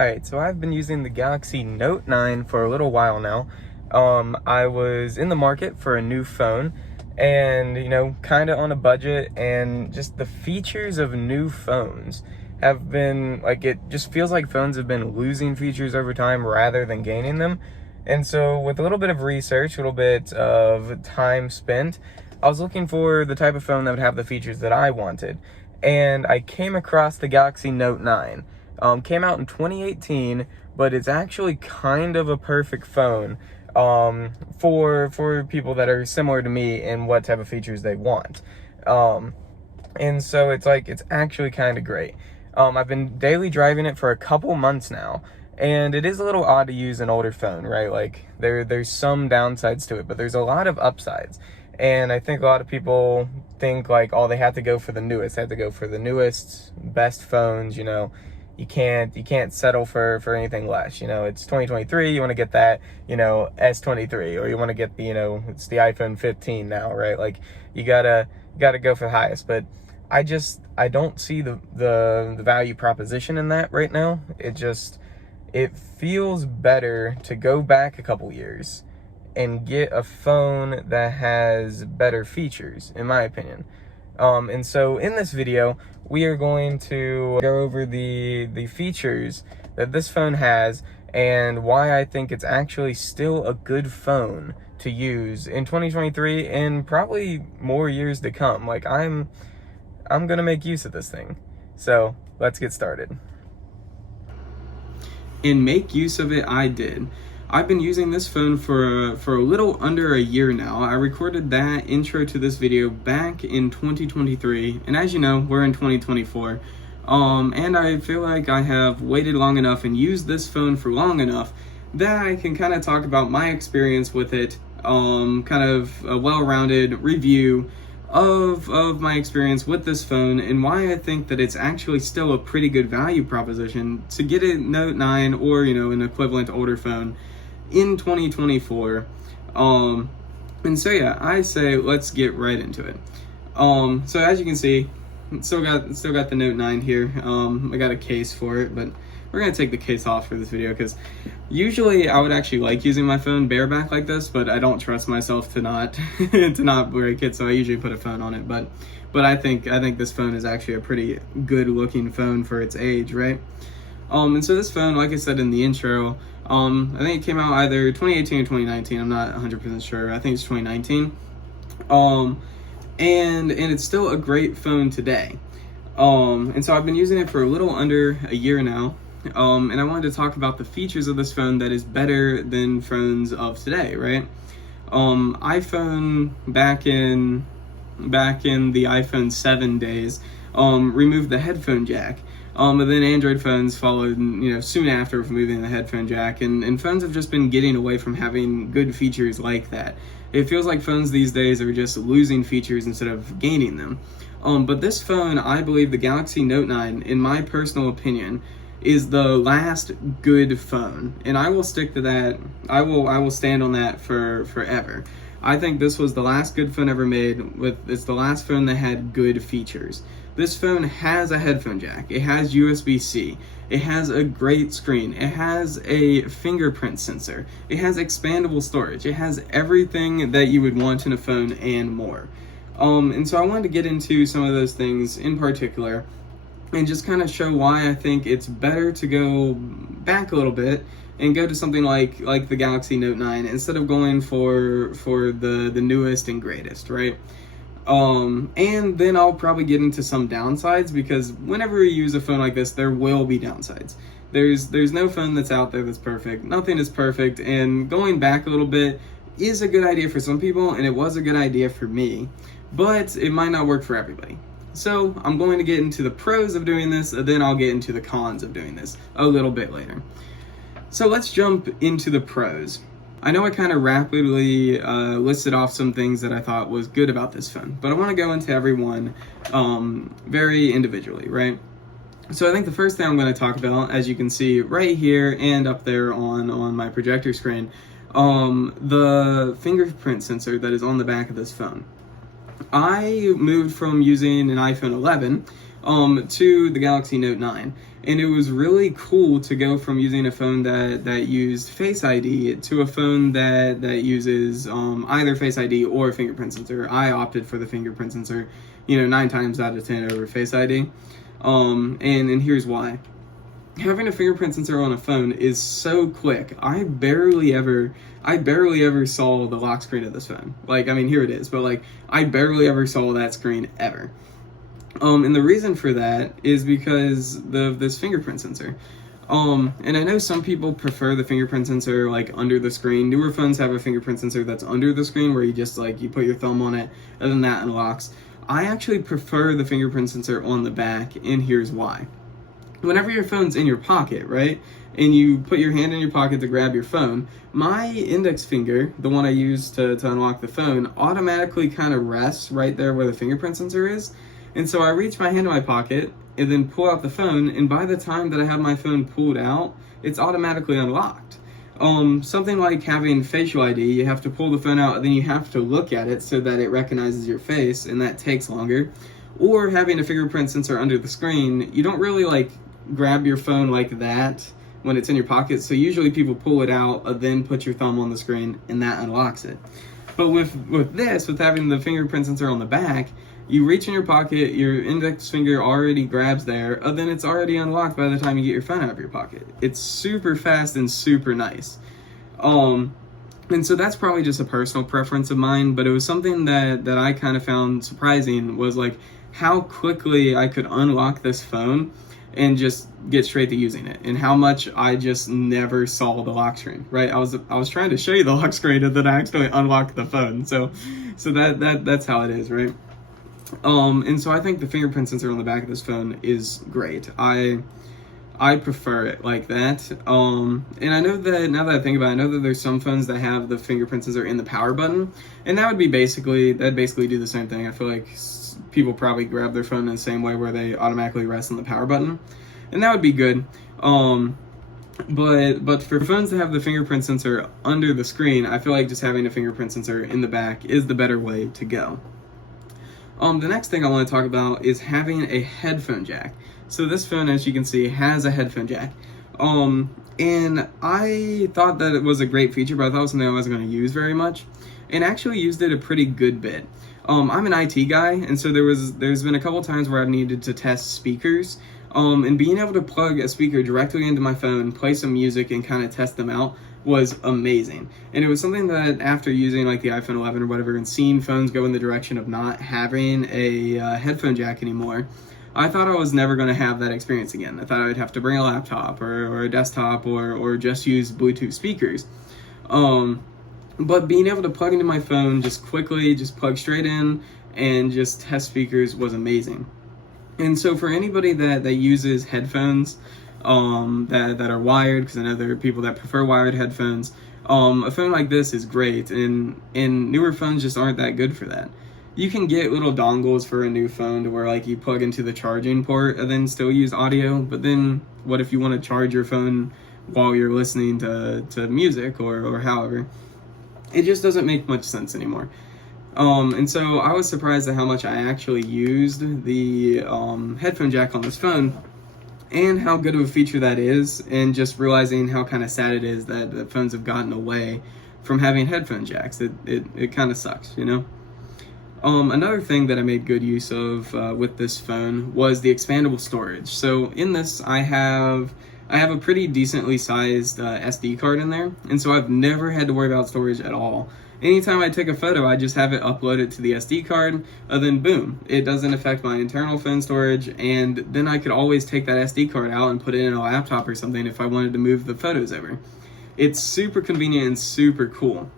Alright, so I've been using the Galaxy Note 9 for a little while now. I was in the market for a new phone and, kind of on a budget, and just the features of new phones have been, it just feels like phones have been losing features over time rather than gaining them. And so with a little bit of research, a little bit of time spent, I was looking for the type of phone that would have the features that I wanted. And I came across the Galaxy Note 9. Came out in 2018, but it's actually kind of a perfect phone for people that are similar to me in what type of features they want. And so it's actually kind of great. I've been daily driving it for a couple months now, and it is a little odd to use an older phone, right? There's some downsides to it, but there's a lot of upsides. And I think a lot of people think oh, they have to go for the newest. They have to go for the newest, best phones, You can't settle for anything less. It's 2023, you want to get that, S23, or you want to get the, it's the iPhone 15 now, right? You gotta go for the highest. But I don't see the value proposition in that right now. It feels better to go back a couple years and get a phone that has better features, in my opinion. And so in this video, we are going to go over the features that this phone has and why I think it's actually still a good phone to use in 2023 and probably more years to come. I'm gonna make use of this thing. So let's get started. And make use of it I did. I've been using this phone for a little under a year now. I recorded that intro to this video back in 2023, and as you know, we're in 2024. And I feel like I have waited long enough and used this phone for long enough that I can kind of talk about my experience with it, kind of a well-rounded review of my experience with this phone and why I think that it's actually still a pretty good value proposition to get a Note 9 or, an equivalent older phone in 2024. And so yeah, I say let's get right into it. So as you can see, still got the Note 9 here. I got a case for it, but we're gonna take the case off for this video because usually I would actually like using my phone bareback like this, but I don't trust myself to not to not break it, so I usually put a phone on it. But I think this phone is actually a pretty good looking phone for its age, right? And so this phone, like I said in the intro, I think it came out either 2018 or 2019. I'm not 100% sure. I think it's 2019. And it's still a great phone today. And so I've been using it for a little under a year now. And I wanted to talk about the features of this phone that is better than phones of today, right? iPhone back in the iPhone 7 days, removed the headphone jack. And then Android phones followed, soon after removing the headphone jack, and phones have just been getting away from having good features like that. It feels like phones these days are just losing features instead of gaining them. But this phone, I believe the Galaxy Note 9, in my personal opinion, is the last good phone, and I will stick to that. I will stand on that forever. I think this was the last good phone ever made. It's the last phone that had good features. This phone has a headphone jack, it has USB-C, it has a great screen, it has a fingerprint sensor, it has expandable storage, it has everything that you would want in a phone and more. And so I wanted to get into some of those things in particular and just kind of show why I think it's better to go back a little bit and go to something like the Galaxy Note 9 instead of going for the newest and greatest, right? And then I'll probably get into some downsides, because whenever you use a phone like this, there will be downsides. There's no phone that's out there that's perfect. Nothing is perfect, and going back a little bit is a good idea for some people, and it was a good idea for me, but it might not work for everybody. So I'm going to get into the pros of doing this, and then I'll get into the cons of doing this a little bit later. So let's jump into the pros. I know I kind of rapidly listed off some things that I thought was good about this phone, but I want to go into every one very individually, right? So I think the first thing I'm going to talk about, as you can see right here and up there on my projector screen, the fingerprint sensor that is on the back of this phone. I moved from using an iPhone 11 to the Galaxy Note 9. And it was really cool to go from using a phone that used Face ID to a phone that uses either Face ID or fingerprint sensor. I opted for the fingerprint sensor, 9 times out of 10 over Face ID. And here's why. Having a fingerprint sensor on a phone is so quick. I barely ever saw the lock screen of this phone. Here it is, but I barely ever saw that screen ever. And the reason for that is because of this fingerprint sensor. And I know some people prefer the fingerprint sensor under the screen. Newer phones have a fingerprint sensor that's under the screen where you just you put your thumb on it and then that unlocks. I actually prefer the fingerprint sensor on the back, and here's why. Whenever your phone's in your pocket, right, and you put your hand in your pocket to grab your phone, my index finger, the one I use to unlock the phone, automatically kind of rests right there where the fingerprint sensor is. And so I reach my hand in my pocket and then pull out the phone, and by the time that I have my phone pulled out, it's automatically unlocked. Something like having facial ID, you have to pull the phone out and then you have to look at it so that it recognizes your face, and that takes longer. Or having a fingerprint sensor under the screen, you don't really grab your phone like that when it's in your pocket, so usually people pull it out and then put your thumb on the screen and that unlocks it. But with having the fingerprint sensor on the back, you reach in your pocket, your index finger already grabs there, and then it's already unlocked by the time you get your phone out of your pocket. It's super fast and super nice. And so that's probably just a personal preference of mine, but it was something that I kind of found surprising, was how quickly I could unlock this phone and just get straight to using it, and how much I just never saw the lock screen, right? I was trying to show you the lock screen and then I actually unlocked the phone. So that's how it is, right? And so I think the fingerprint sensor on the back of this phone is great. I prefer it like that. And I know that, now that I think about it, I know that there's some phones that have the fingerprint sensor in the power button, and that'd basically do the same thing. I feel like people probably grab their phone in the same way where they automatically rest on the power button, and that would be good. But for phones that have the fingerprint sensor under the screen, I feel like just having a fingerprint sensor in the back is the better way to go. The next thing I want to talk about is having a headphone jack. So this phone, as you can see, has a headphone jack. And I thought that it was a great feature, but I thought it was something I wasn't going to use very much, and actually used it a pretty good bit. I'm an IT guy, and so there's been a couple times where I've needed to test speakers, and being able to plug a speaker directly into my phone, play some music, and kind of test them out was amazing. And it was something that after using the iPhone 11 or whatever, and seeing phones go in the direction of not having a headphone jack anymore, I thought I was never going to have that experience again. I thought I would have to bring a laptop or a desktop or just use Bluetooth speakers. But being able to plug into my phone just quickly, just plug straight in and just test speakers was amazing. And so for anybody that uses headphones that are wired, because I know there are people that prefer wired headphones, a phone like this is great, and newer phones just aren't that good for that. You can get little dongles for a new phone to where you plug into the charging port and then still use audio, but then what if you want to charge your phone while you're listening to music or however? It just doesn't make much sense anymore. And so I was surprised at how much I actually used the headphone jack on this phone, and how good of a feature that is, and just realizing how kind of sad it is that the phones have gotten away from having headphone jacks. It kind of sucks, Another thing that I made good use of with this phone was the expandable storage. So in this, I have a pretty decently sized SD card in there, and so I've never had to worry about storage at all. Anytime I take a photo, I just have it uploaded to the SD card, and then boom, it doesn't affect my internal phone storage, and then I could always take that SD card out and put it in a laptop or something if I wanted to move the photos over. It's super convenient and super cool.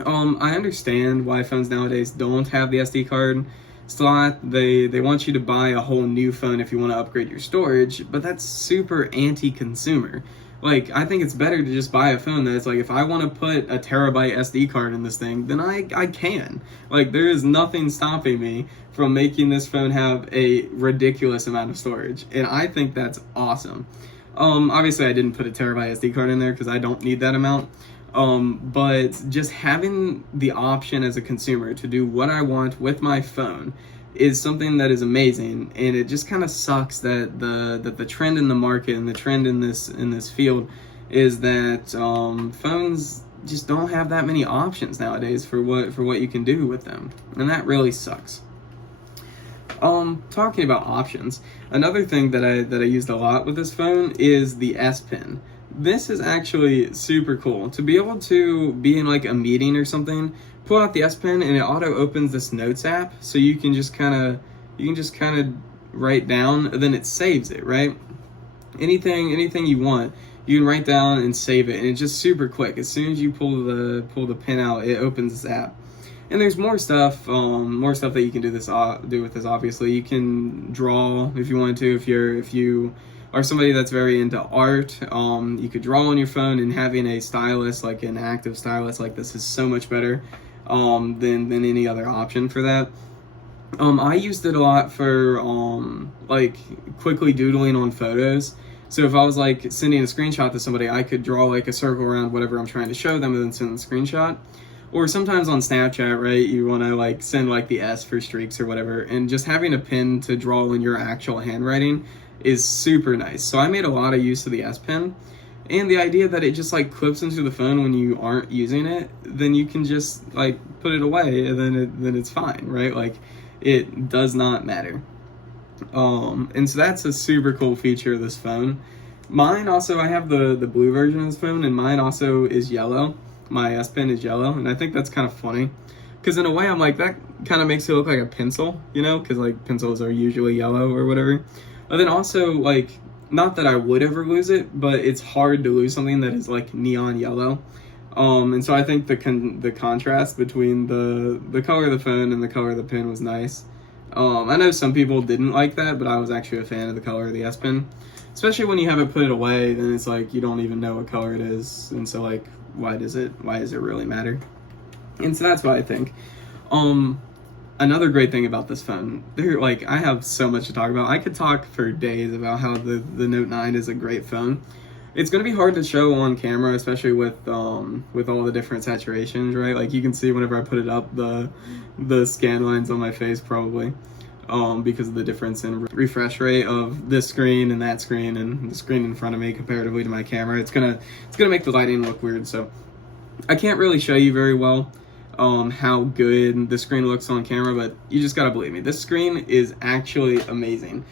I understand why phones nowadays don't have the SD card slot. They want you to buy a whole new phone if you want to upgrade your storage, but that's super anti-consumer. I think it's better to just buy a phone that's if I want to put a terabyte SD card in this thing, then I can. There is nothing stopping me from making this phone have a ridiculous amount of storage, and I think that's awesome. Obviously I didn't put a terabyte SD card in there because I don't need that amount. But just having the option as a consumer to do what I want with my phone is something that is amazing, and it just kind of sucks that the trend in the market and the trend in this field is that phones just don't have that many options nowadays for what you can do with them, and that really sucks. Talking about options, another thing that I used a lot with this phone is the S Pen. This is actually super cool to be able to be in like a meeting or something, pull out the S Pen and it auto opens this notes app, so you can just kind of write down, and then it saves it, right? Anything you want, you can write down and save it, and it's just super quick. As soon as you pull the pen out, it opens this app. And there's more stuff that you can do with this. Obviously, you can draw if you want to. If you are somebody that's very into art, you could draw on your phone, and having a stylus, like an active stylus like this, is so much better than any other option for that. I used it a lot for like quickly doodling on photos. So if I was like sending a screenshot to somebody, I could draw like a circle around whatever I'm trying to show them and then send the screenshot. Or sometimes on Snapchat, right, you want to like send like the S for streaks or whatever, and just having a pen to draw in your actual handwriting is super nice. So I made a lot of use of the S Pen, and the idea that it just like clips into the phone when you aren't using it, then you can just like put it away, and then it's fine, right? Like, it does not matter. And so that's a super cool feature of this phone. Mine also, I have the blue version of this phone, and mine also is yellow. My S Pen is yellow, and I think that's kind of funny, because in a way I'm like, that kind of makes it look like a pencil, you know, because like pencils are usually yellow or whatever. But then also, like, not that I would ever lose it, but it's hard to lose something that is like neon yellow. And so I think the contrast between the color of the phone and the color of the pen was nice. I know some people didn't like that, but I was actually a fan of the color of the S Pen, especially when you have it put it away. Then it's like you don't even know what color it is, and so like, why does it really matter? And so that's what I think. Another great thing about this phone, I have so much to talk about. I could talk for days about how the Note 9 is a great phone. It's going to be hard to show on camera, especially with all the different saturations, right? Like, you can see whenever I put it up, the scan lines on my face probably, because of the difference in refresh rate of this screen and that screen and the screen in front of me comparatively to my camera. It's gonna make the lighting look weird, so I can't really show you very well how good the screen looks on camera, but you just gotta believe me, this screen is actually amazing.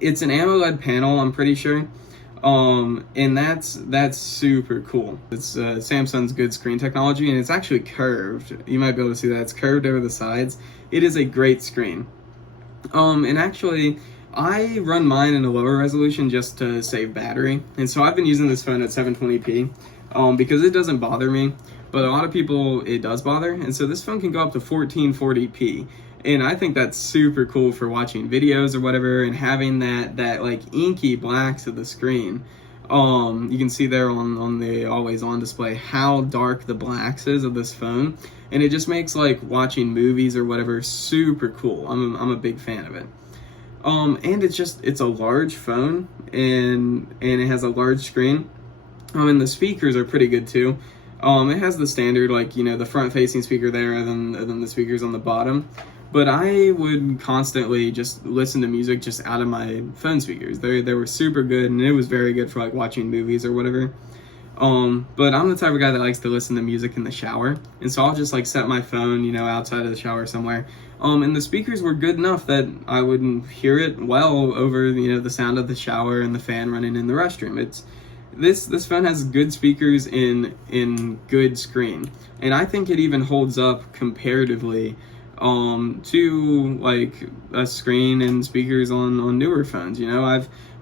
It's an AMOLED panel, I'm pretty sure. And that's super cool. It's Samsung's good screen technology, and it's actually curved. You might be able to see that. It's curved over the sides. It is a great screen. And actually, I run mine in a lower resolution just to save battery. And so I've been using this phone at 720p because it doesn't bother me, but a lot of people it does bother. And so this phone can go up to 1440p. And I think that's super cool for watching videos or whatever, and having that like inky blacks of the screen. You can see there on the always on display how dark the blacks is of this phone, and it just makes like watching movies or whatever super cool. I'm a big fan of it. And it's a large phone, and it has a large screen. And the speakers are pretty good too. It has the standard, like, you know, the front facing speaker there, and then the speakers on the bottom. But I would constantly just listen to music just out of my phone speakers. They were super good, and it was very good for like watching movies or whatever. But I'm the type of guy that likes to listen to music in the shower, and so I'll just like set my phone, you know, outside of the shower somewhere. And the speakers were good enough that I wouldn't hear it well over, you know, the sound of the shower and the fan running in the restroom. This phone has good speakers in good screen, and I think it even holds up comparatively to like a screen and speakers on newer phones. You know,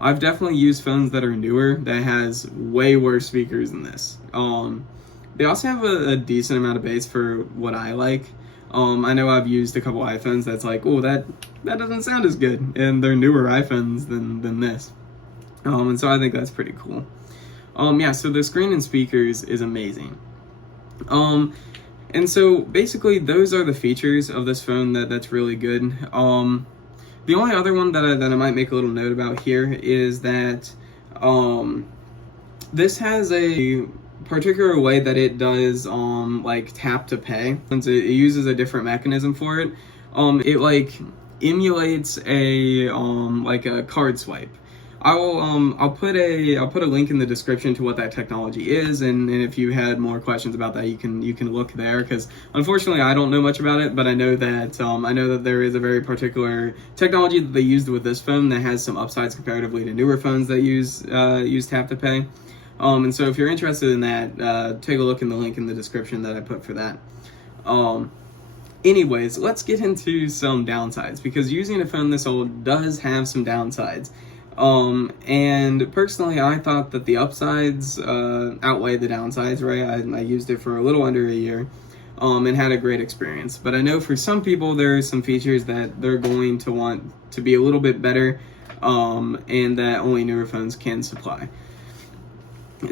I've definitely used phones that are newer that has way worse speakers than this. They also have a decent amount of bass for what I like. I know I've used a couple iPhones that's like, oh, that doesn't sound as good, and they're newer iPhones than this. And so I think that's pretty cool. Yeah, so the screen and speakers is amazing. And so basically those are the features of this phone that's really good. The only other one that I might make a little note about here is that this has a particular way that it does like tap to pay, and so it uses a different mechanism for it. it like emulates a like a card swipe. I'll put a link in the description to what that technology is, and if you had more questions about that, you can look there, because unfortunately I don't know much about it, but I know that there is a very particular technology that they used with this phone that has some upsides comparatively to newer phones that use tap to pay. And so if you're interested in that, take a look in the link in the description that I put for that. Anyways, let's get into some downsides, because using a phone this old does have some downsides. And personally, I thought that the upsides outweigh the downsides, right? I used it for a little under a year, and had a great experience. But I know for some people, there are some features that they're going to want to be a little bit better, and that only newer phones can supply.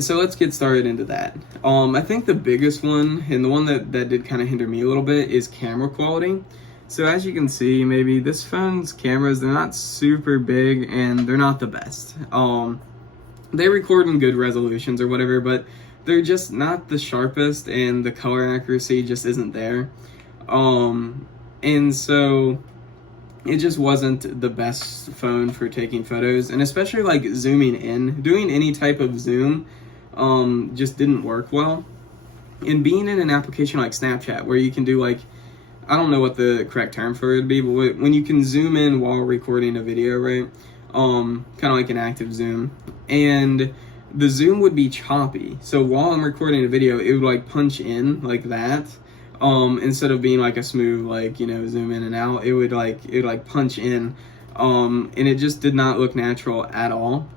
So let's get started into that. I think the biggest one, and the one that did kind of hinder me a little bit, is camera quality. So as you can see, maybe this phone's cameras, they're not super big and they're not the best. They record in good resolutions or whatever, but they're just not the sharpest, and the color accuracy just isn't there. And so it just wasn't the best phone for taking photos, and especially like zooming in. Doing any type of zoom just didn't work well. And being in an application like Snapchat, where you can do like, I don't know what the correct term for it would be, but when you can zoom in while recording a video, right? Kind of like an active zoom. And the zoom would be choppy. So while I'm recording a video, it would like punch in like that. Instead of being like a smooth, like, you know, zoom in and out, it would punch in. And it just did not look natural at all.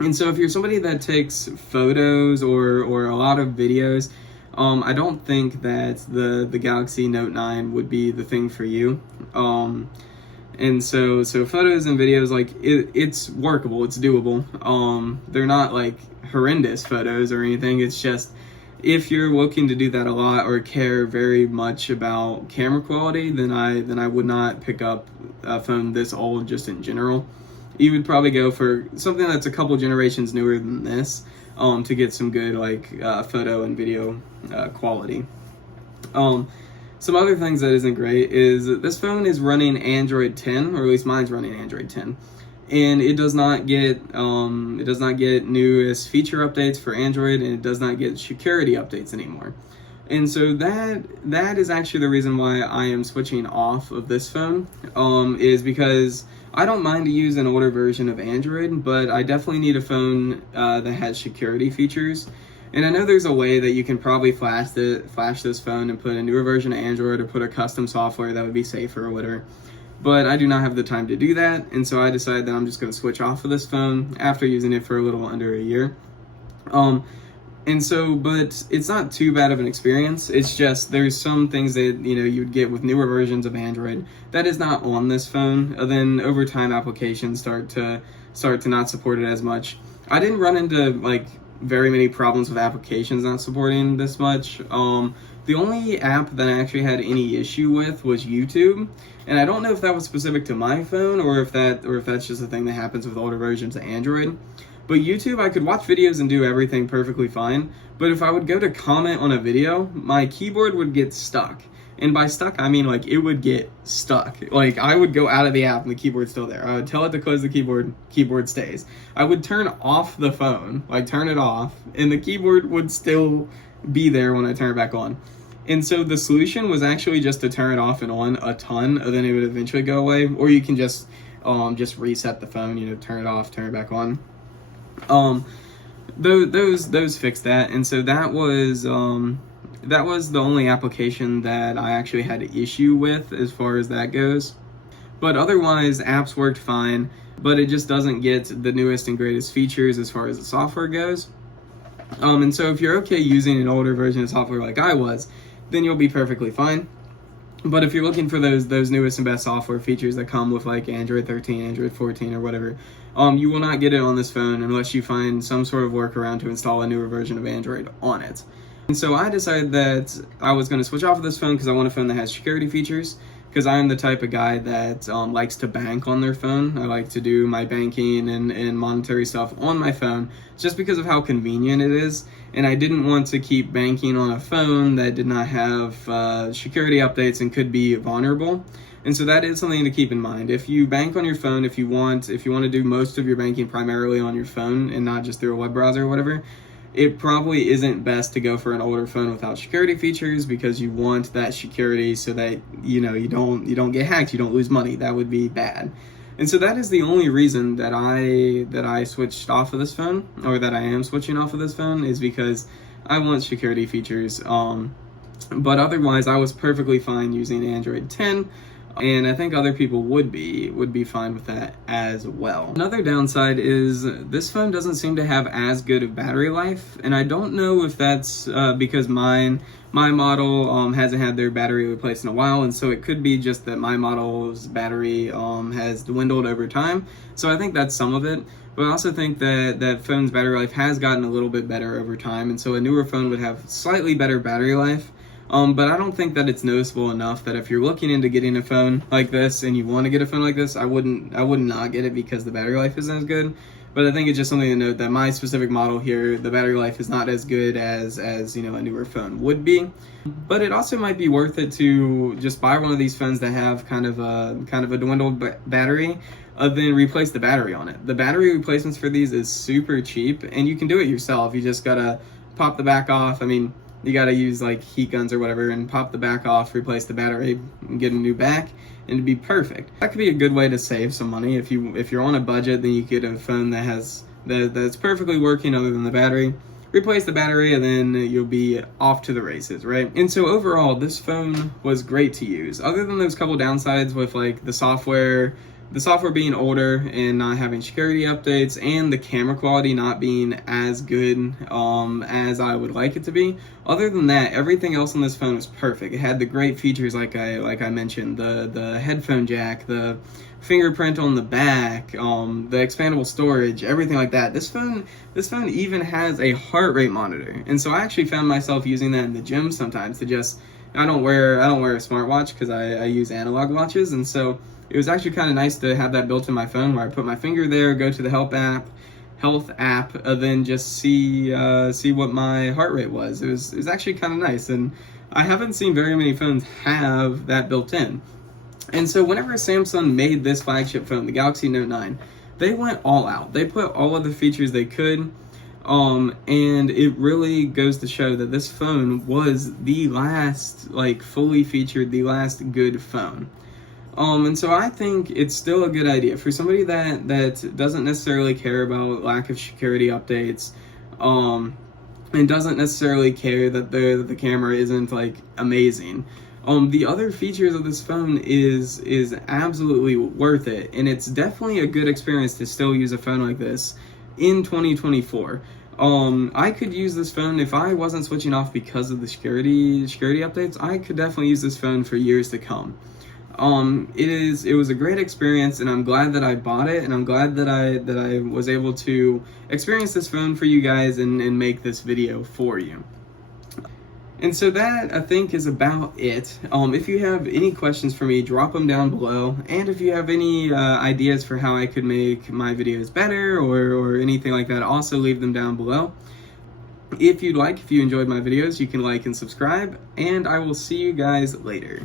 And so if you're somebody that takes photos or a lot of videos, I don't think that the Galaxy Note 9 would be the thing for you. And so photos and videos, like, it's workable, it's doable. They're not like horrendous photos or anything. It's just, if you're looking to do that a lot or care very much about camera quality, then I would not pick up a phone this old just in general. You would probably go for something that's a couple generations newer than this, to get some good like photo and video quality. Some other things that isn't great is this phone is running Android 10, or at least mine's running Android 10, and it does not get newest feature updates for Android, and it does not get security updates anymore. And so that is actually the reason why I am switching off of this phone, is because I don't mind to use an older version of Android, but I definitely need a phone that has security features. And I know there's a way that you can probably flash this phone and put a newer version of Android, or put a custom software that would be safer or whatever. But I do not have the time to do that, and so I decided that I'm just going to switch off of this phone after using it for a little under a year. And so, but it's not too bad of an experience. It's just there's some things that, you know, you'd get with newer versions of Android that is not on this phone. And then over time, applications start to not support it as much. I didn't run into like very many problems with applications not supporting this much. The only app that I actually had any issue with was YouTube, and I don't know if that was specific to my phone or if that's just a thing that happens with older versions of Android. But YouTube, I could watch videos and do everything perfectly fine, but if I would go to comment on a video, my keyboard would get stuck. And by stuck, I mean like it would get stuck. Like I would go out of the app and the keyboard's still there. I would tell it to close the keyboard stays. I would turn off the phone, like turn it off, and the keyboard would still be there when I turn it back on. And so the solution was actually just to turn it off and on a ton, and then it would eventually go away. Or you can just reset the phone, you know, turn it off, turn it back on. Those fixed that, and so that was the only application that I actually had an issue with as far as that goes. But otherwise, apps worked fine, but it just doesn't get the newest and greatest features as far as the software goes. And so if you're okay using an older version of software like I was, then you'll be perfectly fine. But if you're looking for those newest and best software features that come with like Android 13, Android 14, or whatever, you will not get it on this phone unless you find some sort of workaround to install a newer version of Android on it. And so I decided that I was going to switch off of this phone because I want a phone that has security features, because I am the type of guy that likes to bank on their phone. I like to do my banking and monetary stuff on my phone just because of how convenient it is. And I didn't want to keep banking on a phone that did not have security updates and could be vulnerable. And so that is something to keep in mind. If you bank on your phone, if you want to do most of your banking primarily on your phone and not just through a web browser or whatever, it probably isn't best to go for an older phone without security features, because you want that security so that you don't get hacked, you don't lose money. That would be bad. And so that is the only reason that I switched off of this phone, or that I am switching off of this phone, is because I want security features. But otherwise, I was perfectly fine using Android 10, and I think other people would be fine with that as well. Another downside is this phone doesn't seem to have as good of battery life, and I don't know if that's because my model hasn't had their battery replaced in a while, and so it could be just that my model's battery has dwindled over time. So I think that's some of it. But I also think that phone's battery life has gotten a little bit better over time, and so a newer phone would have slightly better battery life. But I don't think that it's noticeable enough that if you're looking into getting a phone like this and you want to get a phone like this, I would not get it because the battery life isn't as good. But I think it's just something to note that my specific model here, the battery life is not as good as a newer phone would be. But it also might be worth it to just buy one of these phones that have kind of a dwindled battery, then replace the battery on it. The battery replacements for these is super cheap, and you can do it yourself. You just gotta pop the back off. I mean, you gotta use like heat guns or whatever and pop the back off, replace the battery, and get a new back, and it'd be perfect. That could be a good way to save some money. If you're on a budget, then you get a phone that's perfectly working other than the battery. Replace the battery, and then you'll be off to the races, right? And so overall, this phone was great to use. Other than those couple downsides with like the software being older and not having security updates, and the camera quality not being as good as I would like it to be. Other than that, everything else on this phone was perfect. It had the great features like I mentioned, the headphone jack, the fingerprint on the back, the expandable storage, everything like that. This phone even has a heart rate monitor, and so I actually found myself using that in the gym sometimes to just. I don't wear a smartwatch because I use analog watches, and so it was actually kind of nice to have that built in my phone where I put my finger there, go to the health app, then just see what my heart rate was. It was actually kind of nice, and I haven't seen very many phones have that built in. And so whenever Samsung made this flagship phone, the Galaxy Note 9, they went all out. They put all of the features they could. And it really goes to show that this phone was the last, fully featured, the last good phone. And so I think it's still a good idea for somebody that doesn't necessarily care about lack of security updates, and doesn't necessarily care that the camera isn't amazing. The other features of this phone is absolutely worth it, and it's definitely a good experience to still use a phone like this in 2024. I could use this phone if I wasn't switching off because of the security updates. I could definitely use this phone for years to come. It was a great experience, and I'm glad that I bought it, and I'm glad that I was able to experience this phone for you guys and make this video for you. And so that, I think, is about it. If you have any questions for me, drop them down below. And if you have any ideas for how I could make my videos better or anything like that, also leave them down below. If you enjoyed my videos, you can like and subscribe. And I will see you guys later.